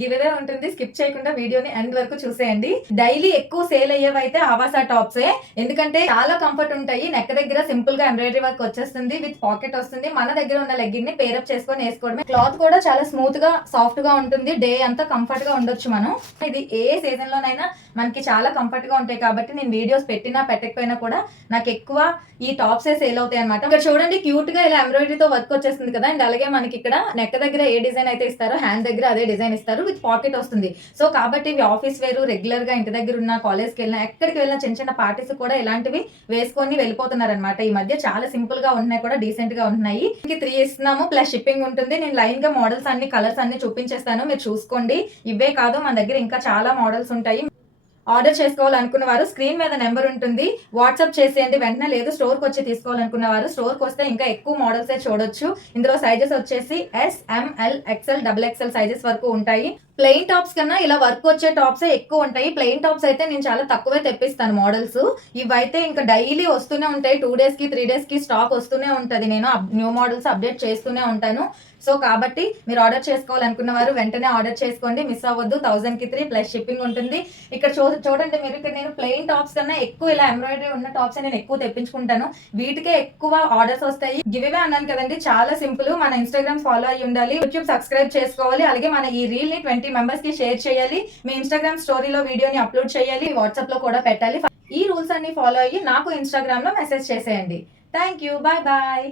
Give away ఉంటుంది. Skip చేయకుండా వీడియోని ఎండ్ వరకు చూసేయండి. డైలీ ఎక్కువ సేల్ అయ్యేవైతే ఆవాసా టాప్సే. ఎందుకంటే చాలా కంఫర్ట్ ఉంటాయి. నెక్ దగ్గర సింపుల్ గా ఎంబ్రాయిడరీ వర్క్ వచ్చేస్తుంది, విత్ పాకెట్ వస్తుంది. మన దగ్గర ఉన్న లెగ్గిన్ ని పేరప్ చేసుకొని వేసుకోవడమే. క్లాత్ కూడా చాలా స్మూత్ గా సాఫ్ట్ గా ఉంటుంది. డే అంతా కంఫర్ట్ గా ఉండొచ్చు మనం. ఇది ఏ సీజన్ లోనైనా మనకి చాలా కంఫర్ట్ గా ఉంటాయి కాబట్టి నేను వీడియోస్ పెట్టినా పెట్టకపోయినా కూడా నాకు ఎక్కువ ఈ టాప్స్ సేల్ అవుతాయి అనమాట. ఇక్కడ చూడండి, క్యూట్ గా ఇలా ఎంబ్రాయిడరీతో వర్క్ వచ్చేస్తుంది కదా. అండ్ అలాగే మనకి ఇక్కడ నెక్ దగ్గర ఏ డిజైన్ అయితే ఇస్తారో హ్యాండ్ దగ్గర అదే డిజైన్ ఇస్తారు, విత్ పాకెట్ వస్తుంది. సో కాబట్టి ఇవి ఆఫీస్ వేరు, రెగ్యులర్ గా ఇంటి దగ్గర ఉన్న, కాలేజ్కి వెళ్ళినా, ఎక్కడికి వెళ్ళినా, చిన్న చిన్న పార్టీస్ కూడా ఇలాంటివి వేసుకొని వెళ్ళిపోతున్నారు అనమాట. ఈ మధ్య చాలా సింపుల్ గా ఉంటున్నాయి, కూడా డీసెంట్ గా ఉంటున్నాయి. 3 ఇస్తున్నాము, ప్లస్ షిప్పింగ్ ఉంటుంది. నేను లైన్ గా మోడల్స్ అన్ని, కలర్స్ అన్ని చూపించేస్తాను, మీరు చూసుకోండి. ఇవే కాదు, మన దగ్గర ఇంకా చాలా మోడల్స్ ఉంటాయి. ఆర్డర్ చేసుకోవాలనుకున్న వారు స్క్రీన్ మీద నెంబర్ ఉంటుంది, వాట్సాప్ చేసేయండి వెంటనే. లేదు స్టోర్కి వచ్చి తీసుకోవాలనుకున్న వారు స్టోర్కి వస్తే ఇంకా ఎక్కువ మోడల్స్ చూడొచ్చు. ఇందులో సైజెస్ వచ్చేసి S, M L, XL, XXL sizes వరకు ఉంటాయి. ప్లెయిన్ టాప్స్ కన్నా ఇలా వర్క్ వచ్చే టాప్సే ఎక్కువ ఉంటాయి. ప్లెయిన్ టాప్స్ అయితే నేను చాలా తక్కువే తెప్పిస్తాను మోడల్స్. ఇవైతే ఇంకా డైలీ వస్తూనే ఉంటాయి, 2 days కి 3 days కి స్టాక్ వస్తూనే ఉంటుంది. నేను న్యూ మోడల్స్ అప్డేట్ చేస్తూనే ఉంటాను. సో కాబట్టి మీరు ఆర్డర్ చేసుకోవాలనుకున్న వారు వెంటనే ఆర్డర్ చేసుకోండి, మిస్ అవ్వద్దు. 1000 కి 3 ప్లస్ షిప్పింగ్ ఉంటుంది. ఇక్కడ చూడండి మీరు, ఇక్కడ నేను ప్లెయిన్ టాప్స్ కన్నా ఎక్కువ ఇలా ఎంబ్రాయిడరీ ఉన్న టాప్స్ నేను ఎక్కువ తెప్పించుకుంటాను. వీటికే ఎక్కువ ఆర్డర్స్ వస్తాయి. గివ్ అవే అన్నాను కదండి, చాలా సింపుల్. మన ఇన్స్టాగ్రామ్ ఫాలో అయ్యి ఉండాలి, యూట్యూబ్ సబ్స్క్రైబ్ చేసుకోవాలి. అలాగే మన ఈ రీల్ ని 20 మెంబర్స్ కి షేర్ చేయాలి. మీ ఇన్స్టాగ్రామ్ స్టోరీలో వీడియోని అప్లోడ్ చేయాలి, వాట్సాప్ లో కూడా పెట్టాలి. ఈ రూల్స్ అన్ని ఫాలో అయ్యి నాకు ఇన్స్టాగ్రామ్ లో మెసేజ్ చేసేయండి. Thank you, bye bye.